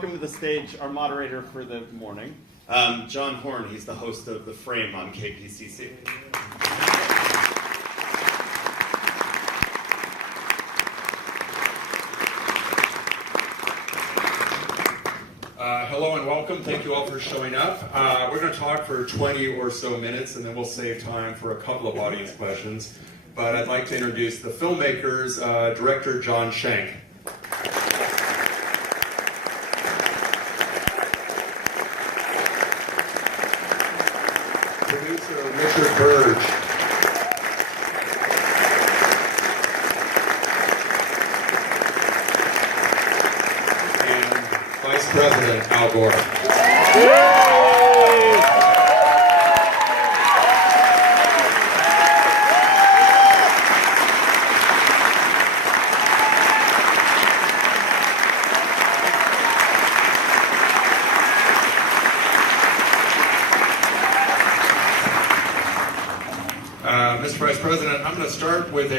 Welcome to the stage, our moderator for the morning, John Horn. He's the host of The Frame on KPCC. Hello and welcome. Thank you all for showing up. We're going to talk for 20 or so minutes, and then we'll save time for a couple of audience questions. But I'd like to introduce the filmmakers, director John Schenk. Producer Richard Burge. And Vice President Al Gore. Mr. Vice President, I'm going to start with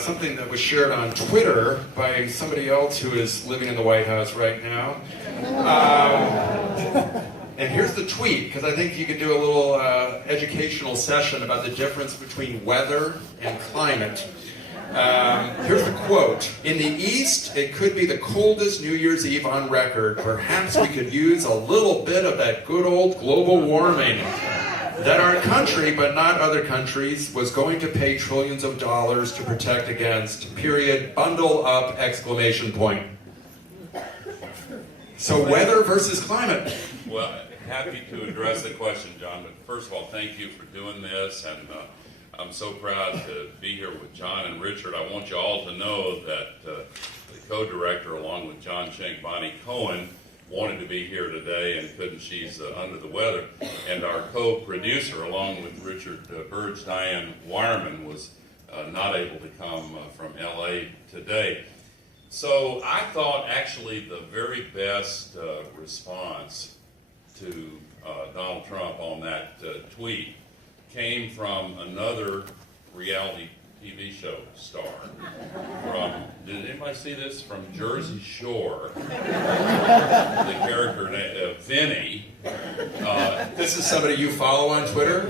something that was shared on Twitter by somebody else who is living in the White House right now. And here's the tweet, because I think you could do a little educational session about the difference between weather and climate. Here's the quote. In the East, it could be the coldest New Year's Eve on record. Perhaps we could use a little bit of that good old global warming. That our country, but not other countries, was going to pay trillions of dollars to protect against, period, bundle up, exclamation point. So weather versus climate. Well, happy to address the question, John, but first of all, thank you for doing this, and I'm so proud to be here with John and Richard. I want you all to know that the co-director, along with John Schenk, Bonnie Cohen, wanted to be here today and couldn't. She's under the weather. And our co-producer, along with Richard Burge, Diane Wireman, was not able to come from LA today. So I thought actually the very best response to Donald Trump on that tweet came from another reality TV show star. Did anybody see this? From Jersey Shore. The character Vinny. This is somebody you follow on Twitter?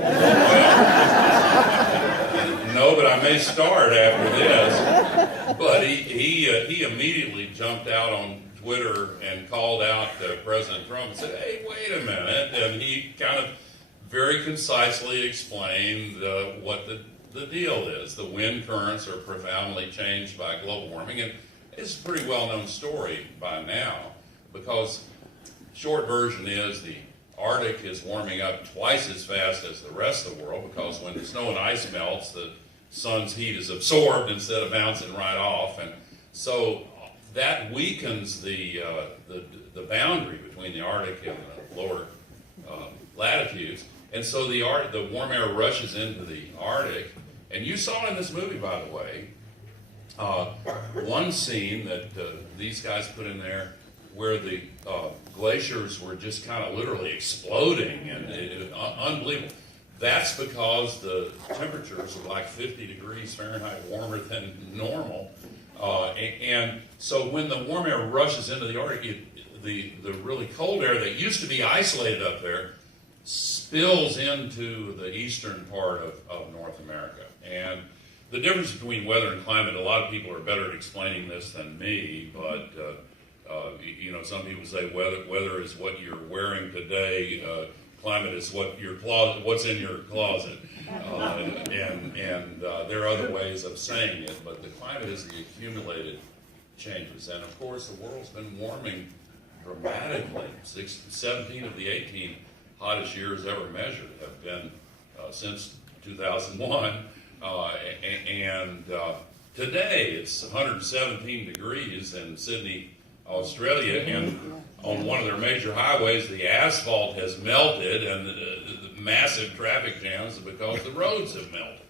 No, but I may start after this. But he immediately jumped out on Twitter and called out President Trump and said, "Hey, wait a minute." And he kind of very concisely explained what the deal is. The wind currents are profoundly changed by global warming, and it's a pretty well-known story by now, because short version is the Arctic is warming up twice as fast as the rest of the world, because when the snow and ice melts, the sun's heat is absorbed instead of bouncing right off, and so that weakens the boundary between the Arctic and the lower latitudes, and so the warm air rushes into the Arctic. And you saw in this movie, by the way, one scene that these guys put in there where the glaciers were just kind of literally exploding, and unbelievable. That's because the temperatures are like 50 degrees Fahrenheit warmer than normal. And so when the warm air rushes into the Arctic, the really cold air that used to be isolated up there spills into the eastern part of North America. And the difference between weather and climate, a lot of people are better at explaining this than me, but some people say weather is what you're wearing today, climate is what's in your closet, and there are other ways of saying it, but the climate is the accumulated changes. And of course, the world's been warming dramatically. 17 of the 18 hottest years ever measured have been since 2001. And today it's 117 degrees in Sydney, Australia, and on one of their major highways the asphalt has melted, and the massive traffic jams because the roads have melted.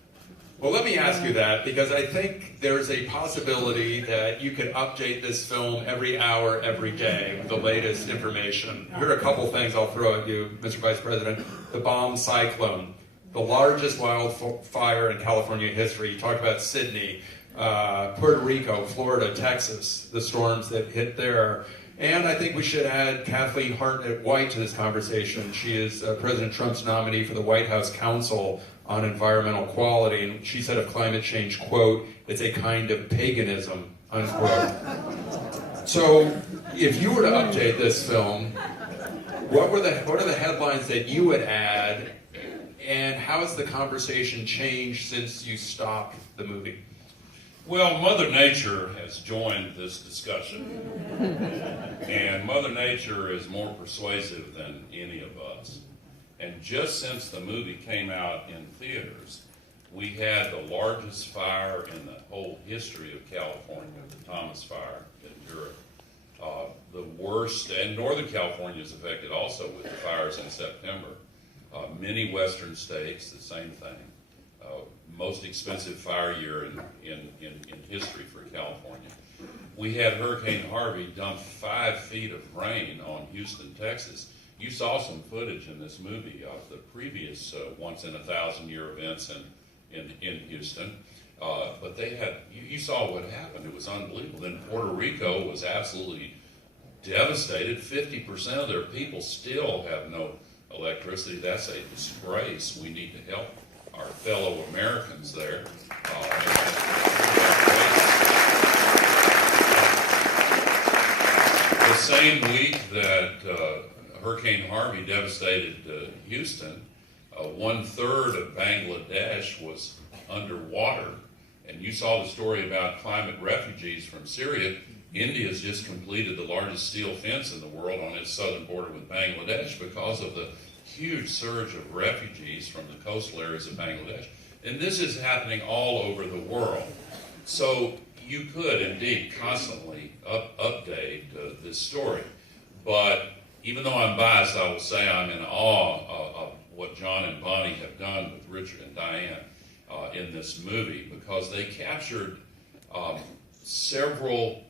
Well, let me ask you that, because I think there's a possibility that you could update this film every hour, every day with the latest information. Here are a couple things I'll throw at you, Mr. Vice President. The bomb cyclone, the largest wildfire in California history. You talked about Sydney, Puerto Rico, Florida, Texas, the storms that hit there. And I think we should add Kathleen Hartnett-White to this conversation. She is President Trump's nominee for the White House Council on Environmental Quality, and she said of climate change, quote, "It's a kind of paganism," unquote. So, if you were to update this film, what are the headlines that you would add, and how has the conversation changed since you stopped the movie? Well, Mother Nature has joined this discussion, and Mother Nature is more persuasive than any of us. And just since the movie came out in theaters, we had the largest fire in the whole history of California, the Thomas Fire in Europe. The worst, and Northern California is affected also with the fires in September. Many western states, the same thing. Most expensive fire year in history for California. We had Hurricane Harvey dump 5 feet of rain on Houston, Texas. You saw some footage in this movie of the previous once-in-a-thousand-year events in Houston. But they had, you saw what happened. It was unbelievable. Then Puerto Rico was absolutely devastated. 50% of their people still have no electricity. That's a disgrace. We need to help our fellow Americans there. The same week that Hurricane Harvey devastated Houston, 1/3 of Bangladesh was underwater. And you saw the story about climate refugees from Syria. India's just completed the largest steel fence in the world on its southern border with Bangladesh because of the huge surge of refugees from the coastal areas of Bangladesh. And this is happening all over the world. So you could indeed constantly update this story. But even though I'm biased, I will say I'm in awe of what John and Bonnie have done with Richard and Diane in this movie, because they captured several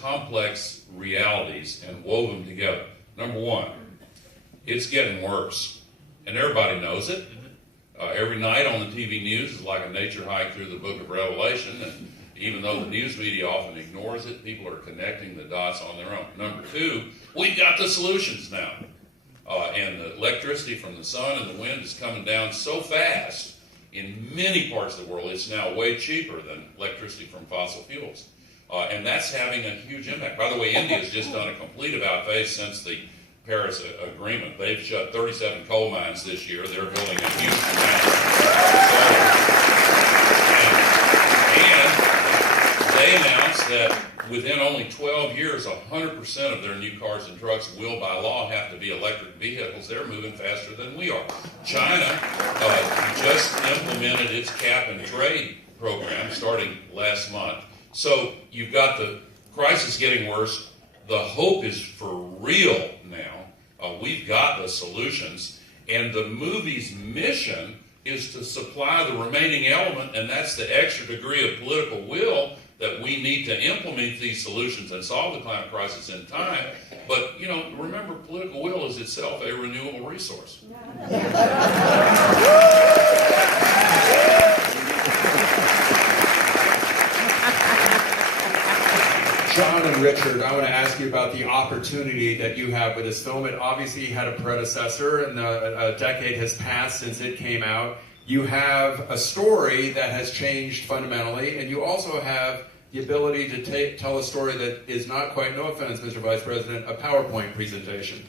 complex realities and wove them together. Number one, it's getting worse, and everybody knows it. Every night on the TV news is like a nature hike through the book of Revelation, and even though the news media often ignores it, people are connecting the dots on their own. Number two, we've got the solutions now. And the electricity from the sun and the wind is coming down so fast in many parts of the world, it's now way cheaper than electricity from fossil fuels. And that's having a huge impact. By the way, India's just done a complete about-face since the Paris Agreement. They've shut 37 coal mines this year. They're building a huge amount. And they announced that within only 12 years, 100% of their new cars and trucks will, by law, have to be electric vehicles. They're moving faster than we are. China just implemented its cap-and-trade program starting last month. So you've got the crisis getting worse. The hope is for real now. We've got the solutions. And the movie's mission is to supply the remaining element, and that's the extra degree of political will that we need to implement these solutions and solve the climate crisis in time. But, you know, remember, political will is itself a renewable resource. John and Richard, I want to ask you about the opportunity that you have with this film. It obviously had a predecessor, and a decade has passed since it came out. You have a story that has changed fundamentally, and you also have the ability to tell a story that is not quite, no offense, Mr. Vice President, a PowerPoint presentation.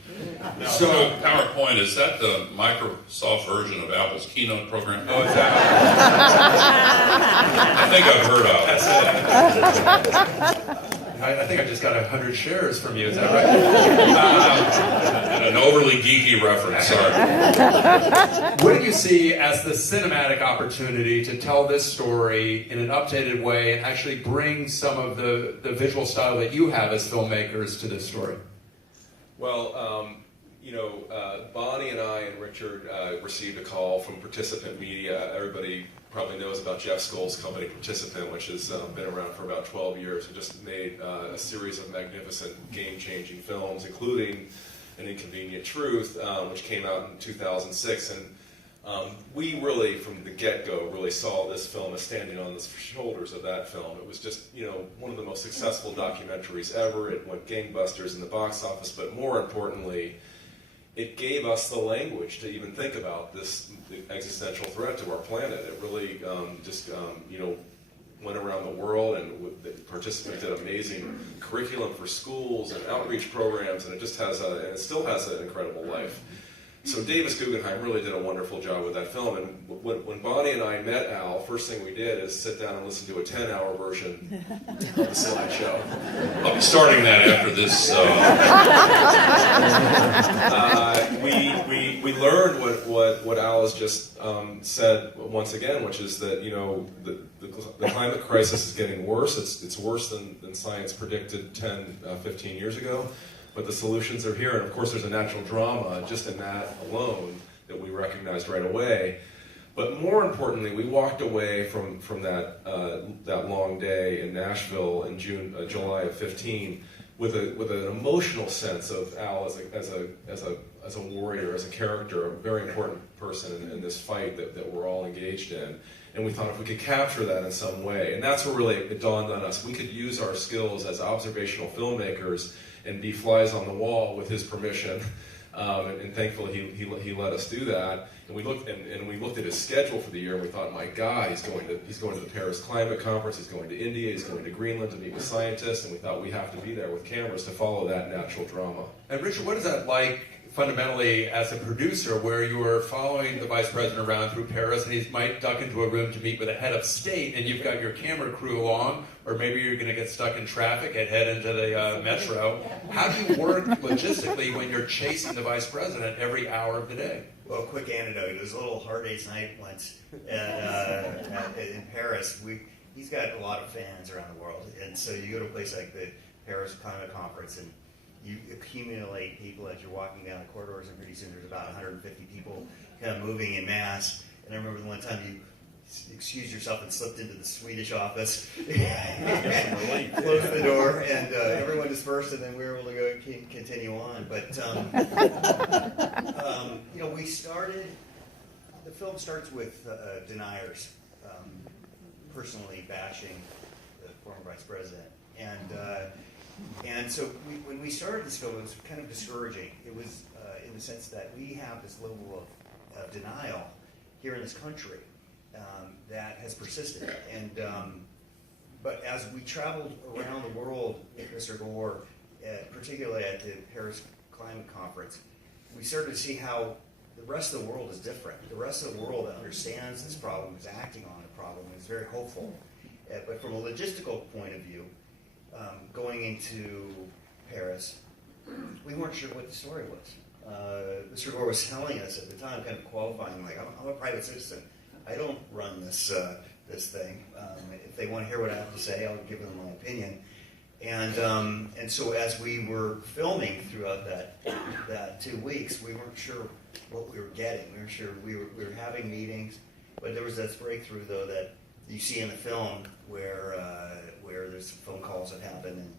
Now, so PowerPoint, is that the Microsoft version of Apple's Keynote program? Oh, is that? I think I've heard of it. That's it. I think I just got 100 shares from you, is that right? And an overly geeky reference, sorry. What do you see as the cinematic opportunity to tell this story in an updated way and actually bring some of the visual style that you have as filmmakers to this story? Well, Bonnie and I and Richard received a call from Participant Media. Everybody probably knows about Jeff Skoll's company, Participant, which has been around for about 12 years and just made a series of magnificent, game-changing films, including An Inconvenient Truth, which came out in 2006. And We really, from the get-go, really saw this film as standing on the shoulders of that film. It was just, one of the most successful documentaries ever. It went gangbusters in the box office, but more importantly, it gave us the language to even think about this existential threat to our planet. It really went around the world, and the participants did amazing curriculum for schools and outreach programs, and it just has and it still has an incredible life. So Davis Guggenheim really did a wonderful job with that film, and when Bonnie and I met Al, first thing we did is sit down and listen to a 10-hour version of the slideshow. I'll be starting that after this. We learned what Al has just said once again, which is that the climate crisis is getting worse. It's worse than science predicted 10, 15 years ago. But the solutions are here, and of course there's a natural drama just in that alone that we recognized right away. But more importantly, we walked away from that long day in Nashville in July of 15 with an emotional sense of Al as a warrior, as a character, a very important person in this fight that we're all engaged in. And we thought if we could capture that in some way, and that's where really it dawned on us, we could use our skills as observational filmmakers and be flies on the wall with his permission, and thankfully he let us do that. And we looked at his schedule for the year, and we thought, my God, he's going to the Paris Climate Conference, he's going to India, he's going to Greenland to meet with scientists, and we thought we have to be there with cameras to follow that natural drama. And Richard, what is that like fundamentally as a producer, where you are following the vice president around through Paris, and he might duck into a room to meet with a head of state, and you've got your camera crew along, or maybe you're going to get stuck in traffic and head into the metro. How do you work logistically when you're chasing the vice president every hour of the day? Well, quick anecdote. It was a little hard day's night once in Paris. He's got a lot of fans around the world, and so you go to a place like the Paris Climate Conference, and you accumulate people as you're walking down the corridors, and pretty soon there's about 150 people kind of moving en masse. And I remember the one time you excused yourself and slipped into the Swedish office, closed the door, and everyone dispersed, and then we were able to go continue on. But we started. The film starts with deniers personally bashing the former vice president, and so when we started this film, it was kind of discouraging. It was in the sense that we have this level of denial here in this country that has persisted. But as we traveled around the world with Mr. Gore, particularly at the Paris Climate Conference, we started to see how the rest of the world is different. The rest of the world that understands this problem is acting on the problem and is very hopeful. But from a logistical point of view, going into Paris, we weren't sure what the story was. Mr. Gore was telling us at the time, kind of qualifying, like, I'm a private citizen. I don't run this thing. If they want to hear what I have to say, I'll give them my opinion. And so as we were filming throughout that 2 weeks, we weren't sure what we were getting. We weren't sure we were having meetings, but there was this breakthrough though that you see in the film where there's some phone calls that happen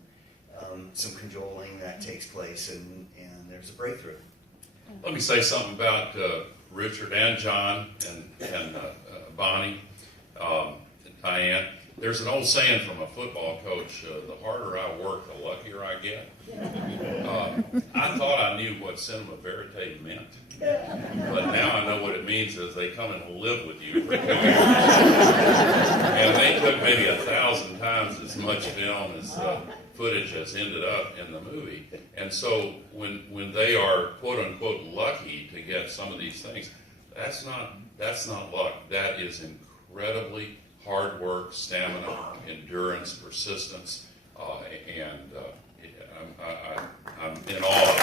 and some cajoling that takes place, and there's a breakthrough. Let me say something about Richard and John and Bonnie and Diane. There's an old saying from a football coach, the harder I work, the luckier I get. I thought I knew what cinema verite meant, but now I know what it means is they come and live with you for 2 years. And they took maybe 1,000 times as much film as footage has ended up in the movie. And so when they are quote unquote lucky to get some of these things, that's not luck. That is incredibly hard work, stamina, endurance, persistence, and I'm in awe of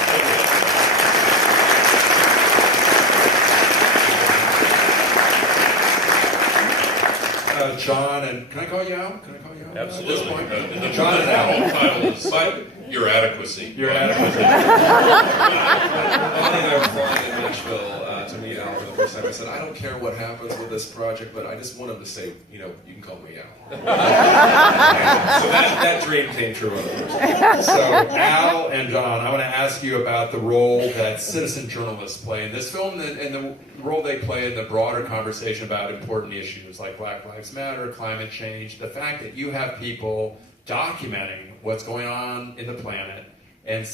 it. John, and can I call you Al? Can I call you Al? Absolutely. The John and Al. Title is Your Adequacy. Your adequacy. Bonnie and I were flying in Nashville to meet Al Al for the first time. I said, I don't care what happens with this project, but I just want him to say, you know, you can call me Al. So that dream came true on the first time. So, Al and John, I want to ask you about the role that citizen journalists play in this film and the role they play in the broader conversation about important issues like Black Lives Matter, climate change, the fact that you have people documenting what's going on in the planet and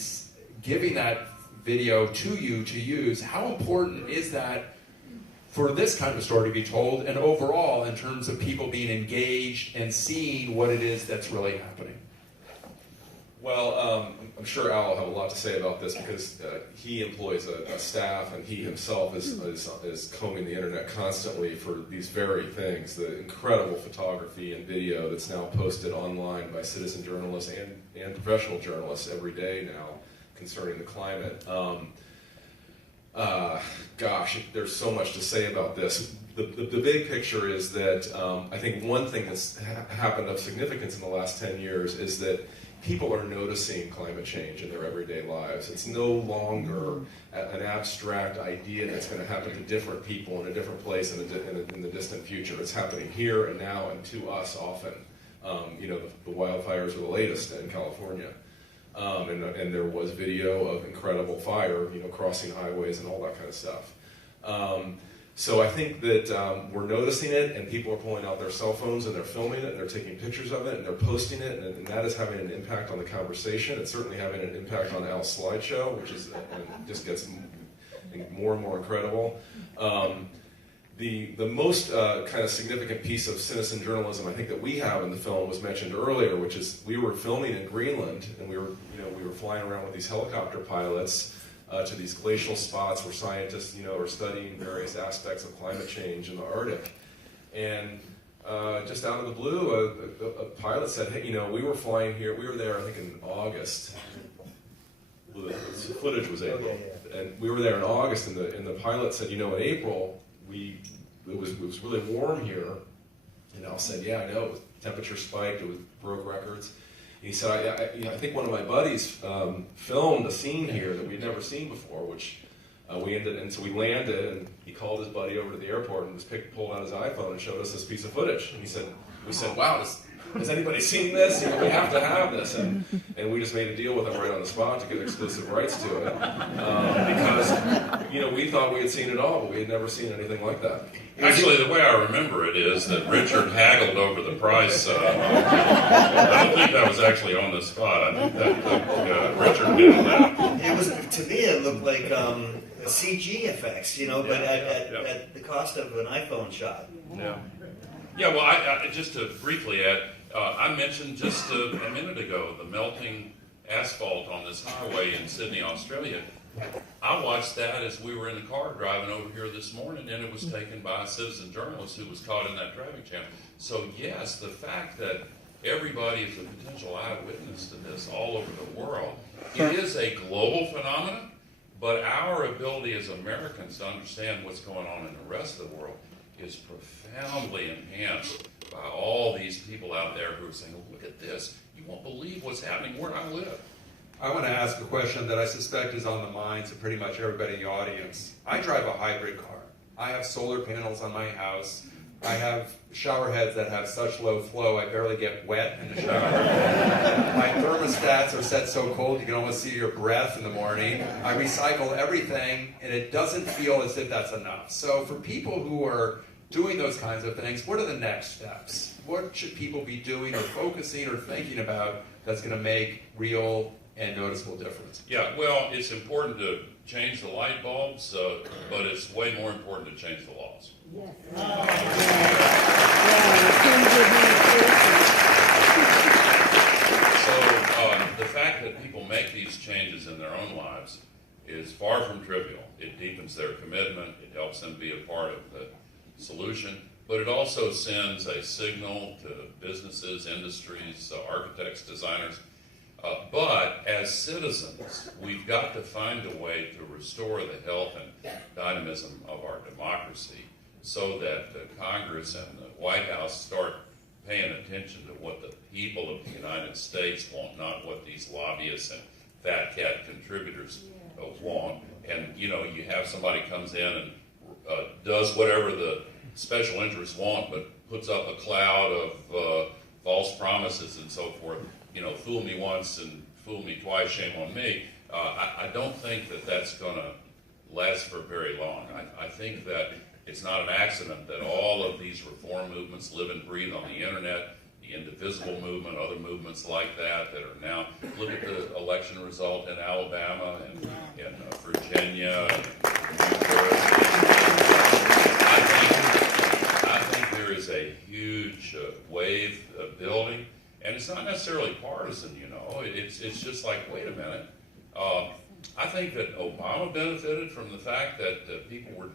giving that video to you to use. How important is that for this kind of story to be told, and overall in terms of people being engaged and seeing what it is that's really happening? Well, I'm sure Al will have a lot to say about this because he employs a staff, and he himself is combing the internet constantly for these very things, the incredible photography and video that's now posted online by citizen journalists and professional journalists every day now concerning the climate. Gosh, there's so much to say about this. The big picture is that I think one thing that's happened of significance in the last 10 years is that people are noticing climate change in their everyday lives. It's no longer an abstract idea that's going to happen to different people in a different place in the distant future. It's happening here and now, and to us often. You know, the wildfires are the latest in California. And there was video of incredible fire, you know, crossing highways and all that kind of stuff. So I think that we're noticing it, and people are pulling out their cell phones and they're filming it, and they're taking pictures of it, and they're posting it, and that is having an impact on the conversation. It's certainly having an impact on Al's slideshow, which is just gets more and more incredible. The most kind of significant piece of citizen journalism I think that we have in the film was mentioned earlier, which is we were filming in Greenland, and we were flying around with these helicopter pilots to these glacial spots where scientists, you know, are studying various aspects of climate change in the Arctic. And just out of the blue, a pilot said, hey, you know, we were flying here, we were there I think in August. The footage was April. And we were there in August, and the pilot said, you know, in April, it was really warm here. And Al said, yeah, I know, temperature spiked, it broke records. And he said, I think one of my buddies filmed a scene here that we'd never seen before, which so we landed, and he called his buddy over to the airport and just pulled out his iPhone and showed us this piece of footage. And we said, wow, has anybody seen this? You know, we have to have this. And we just made a deal with him right on the spot to get exclusive rights to it. Because, you know, we thought we had seen it all, but we had never seen anything like that. Actually, the way I remember it is that Richard haggled over the price. I don't think that was actually on the spot. I think that Richard did that. It was, to me, it looked like CG effects, you know, but at the cost of an iPhone shot. Yeah. Yeah, well, I just to briefly add, I mentioned just a minute ago the melting asphalt on this highway in Sydney, Australia. I watched that as we were in the car driving over here this morning, and it was taken by a citizen journalist who was caught in that traffic jam. So yes, the fact that everybody is a potential eyewitness to this all over the world, it is a global phenomenon, but our ability as Americans to understand what's going on in the rest of the world is profoundly enhanced by all these people out there who are saying, oh, look at this, you won't believe what's happening where I live. I want to ask a question that I suspect is on the minds of pretty much everybody in the audience. I drive a hybrid car. I have solar panels on my house. I have shower heads that have such low flow, I barely get wet in the shower. My thermostats are set so cold you can almost see your breath in the morning. I recycle everything, and it doesn't feel as if that's enough. So for people who are doing those kinds of things, what are the next steps? What should people be doing or focusing or thinking about that's going to make real and noticeable difference? Yeah, well, it's important to change the light bulbs, but it's way more important to change the laws. Yes. So the fact that people make these changes in their own lives is far from trivial. It deepens their commitment. It helps them be a part of the solution. But it also sends a signal to businesses, industries, architects, designers. But as citizens, we've got to find a way to restore the health and dynamism of our democracy so that the Congress and the White House start paying attention to what the people of the United States want, not what these lobbyists and fat cat contributors want. And, you know, you have somebody comes in and does whatever the special interests want, but puts up a cloud of false promises and so forth. Fool me once and fool me twice, shame on me. I don't think that that's going to last for very long. I think that it's not an accident that all of these reform movements live and breathe on the internet, the indivisible movement, other movements like that are now, look at the election result in Alabama and in Virginia and New Jersey. I think there is a huge wave building, and it's not necessarily partisan, it's just like, wait a minute. I think that Obama benefited from the fact that people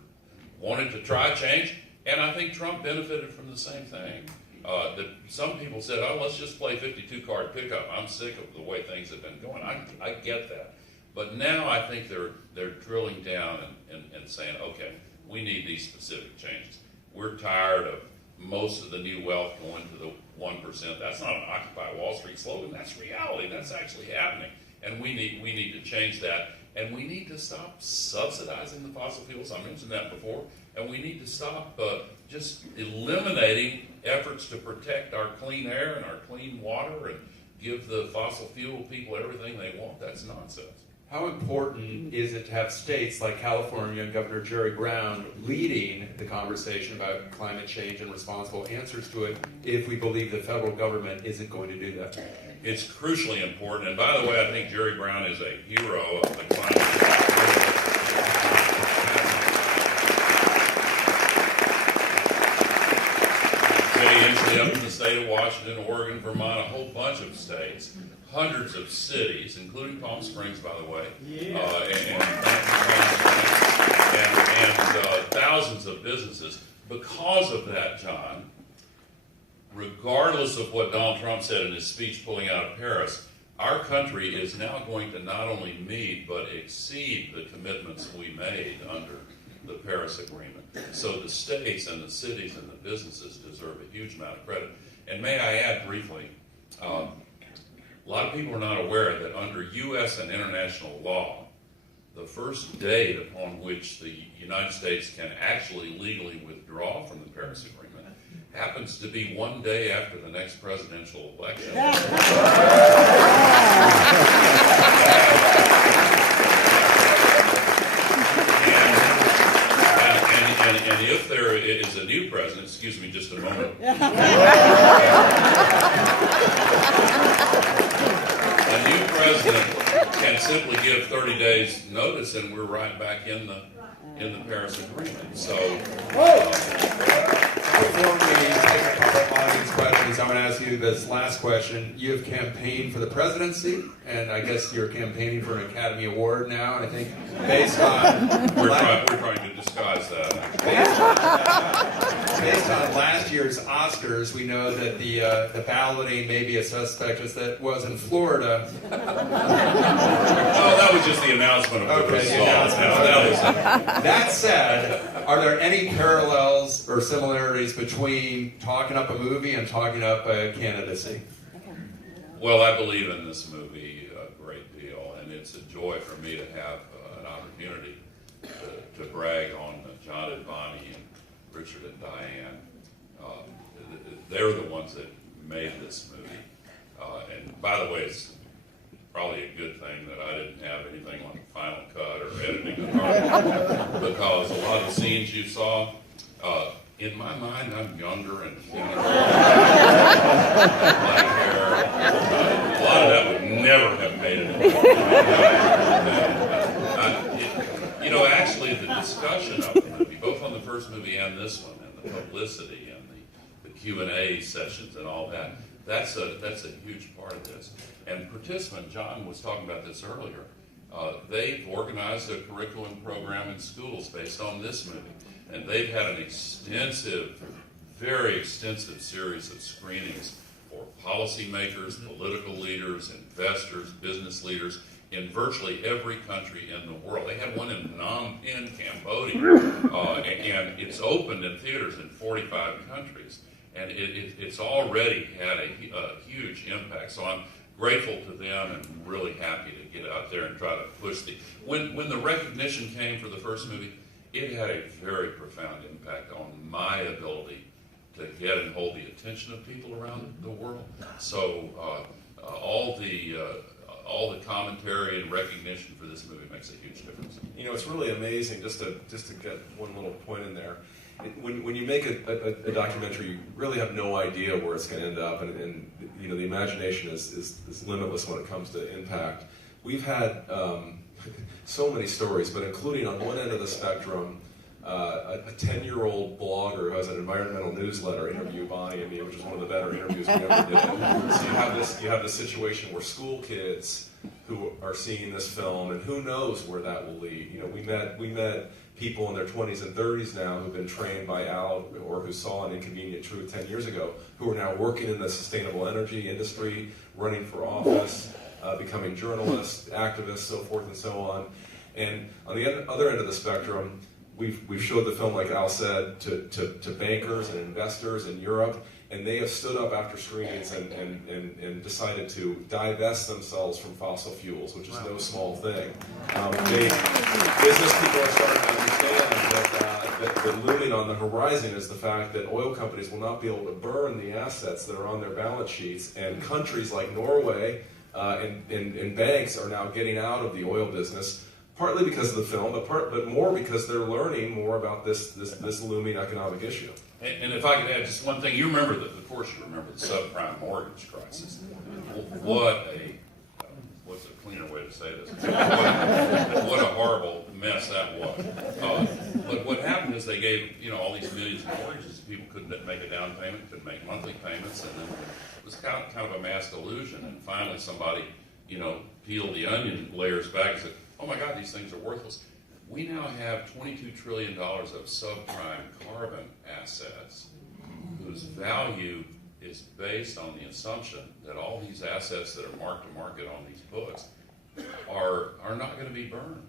wanted to try change, and I think Trump benefited from the same thing. That some people said, "Oh, let's just play 52-card pickup. I'm sick of the way things have been going." I get that, but now I think they're drilling down and saying, "Okay, we need these specific changes. We're tired of most of the new wealth going to the 1%. That's not an Occupy Wall Street slogan. That's reality. That's actually happening, and we need to change that." And we need to stop subsidizing the fossil fuels. I mentioned that before. And we need to stop just eliminating efforts to protect our clean air and our clean water and give the fossil fuel people everything they want. That's nonsense. How important is it to have states like California and Governor Jerry Brown leading the conversation about climate change and responsible answers to it if we believe the federal government isn't going to do that? It's crucially important. And by the way, I think Jerry Brown is a hero of the climate change. Up in the state of Washington, Oregon, Vermont, a whole bunch of states, hundreds of cities, including Palm Springs, by the way, and thousands of businesses. Because of that, John, regardless of what Donald Trump said in his speech pulling out of Paris, our country is now going to not only meet but exceed the commitments we made under the Paris Agreement. So the states and the cities and the businesses deserve a huge amount of credit. And may I add briefly, a lot of people are not aware that under U.S. and international law, the first date upon which the United States can actually legally withdraw from the Paris Agreement happens to be one day after the next presidential election. And if there is a new president, excuse me just a moment. A new president can simply give 30 days notice and we're right back in the Paris Agreement. So before we take a couple of audience questions, I'm going to ask you this last question. You have campaigned for the presidency, and I guess you're campaigning for an Academy Award now, and I think based on... We're trying to disguise that. Based on last year's Oscars, we know that the balloting may be a suspect as that was in Florida. Oh, that was just the announcement of the result. That said, are there any parallels or similarities between talking up a movie and talking up a candidacy? Well, I believe in this movie a great deal, and it's a joy for me to have an opportunity to brag on John and Bonnie and Richard and Diane. They're the ones that made this movie. And by the way, it's probably a good thing that I didn't have anything like Final Cut or editing department, because a lot of the scenes you saw, in my mind, I'm younger and thinner, black hair. A lot of that would never have made it. Actually, the discussion of the movie, both on the first movie and this one, and the publicity and the Q&A sessions and all that, that's a huge part of this. And participant, John was talking about this earlier, they've organized a curriculum program in schools based on this movie. And they've had an extensive, very extensive series of screenings for policymakers, political leaders, investors, business leaders in virtually every country in the world. They had one in Phnom Penh, Cambodia, and it's opened in theaters in 45 countries. And it's already had a huge impact. So I'm grateful to them and really happy to get out there and try to push when the recognition came for the first movie, it had a very profound impact on my ability to get and hold the attention of people around the world. So all the commentary and recognition for this movie makes a huge difference. You know, it's really amazing, just to get one little point in there. When you make a documentary, you really have no idea where it's going to end up, and you know, the imagination is limitless when it comes to impact. We've had so many stories, but including on one end of the spectrum, a 10-year-old blogger who has an environmental newsletter interview Bonnie and me, which is one of the better interviews we ever did. So you have this situation where school kids who are seeing this film, and who knows where that will lead. You know, we met people in their 20s and 30s now who've been trained by Al or who saw an Inconvenient Truth 10 years ago, who are now working in the sustainable energy industry, running for office, becoming journalists, activists, so forth and so on. And on the other end of the spectrum, we've showed the film, like Al said, to bankers and investors in Europe, and they have stood up after screenings and decided to divest themselves from fossil fuels, which is no small thing. Business people are starting to understand that looming on the horizon is the fact that oil companies will not be able to burn the assets that are on their balance sheets, and countries like Norway and banks are now getting out of the oil business, partly because of the film, but more because they're learning more about this looming economic issue. And if I could add just one thing, you remember of course you remember the subprime mortgage crisis. What's a cleaner way to say this? What a horrible mess that was. But what happened is they gave, all these millions of mortgages, people couldn't make a down payment, couldn't make monthly payments, and then it was kind of a mass delusion. And finally somebody, peeled the onion layers back and said, oh my God, these things are worthless. We now have $22 trillion of subprime carbon assets whose value is based on the assumption that all these assets that are marked to market on these books are not going to be burned.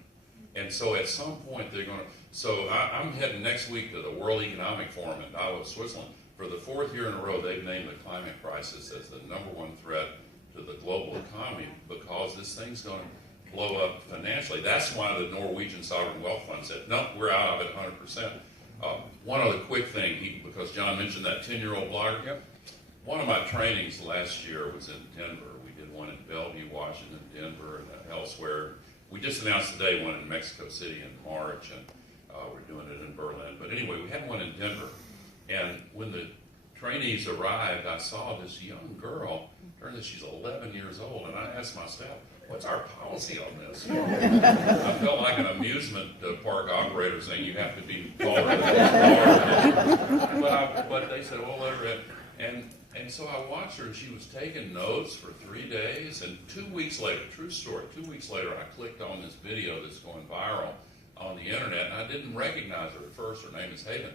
And so at some point they're going to, so I'm heading next week to the World Economic Forum in Davos, Switzerland. For the 4th year in a row, they've named the climate crisis as the #1 threat to the global economy because this thing's going to blow up financially. That's why the Norwegian Sovereign Wealth Fund said, no, we're out of it 100%. One other quick thing, because John mentioned that 10-year-old blogger. Yep. One of my trainings last year was in Denver. We did one in Bellevue, Washington, Denver, and elsewhere. We just announced today one in Mexico City in March, and we're doing it in Berlin. But anyway, we had one in Denver. And when the trainees arrived, I saw this young girl. Turned out she's 11 years old, and I asked my staff, what's our policy on this? I felt like an amusement park operator saying you have to be taller than this car. But they said, well, let her in. And so I watched her, and she was taking notes for 3 days, and 2 weeks later, true story, 2 weeks later, I clicked on this video that's going viral on the internet, and I didn't recognize her at first. Her name is Haven.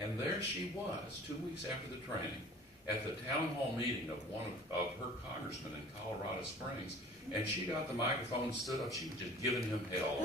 And there she was, 2 weeks after the training, at the town hall meeting of one of her congressmen in Colorado Springs, and she got the microphone and stood up. She was just giving him hell.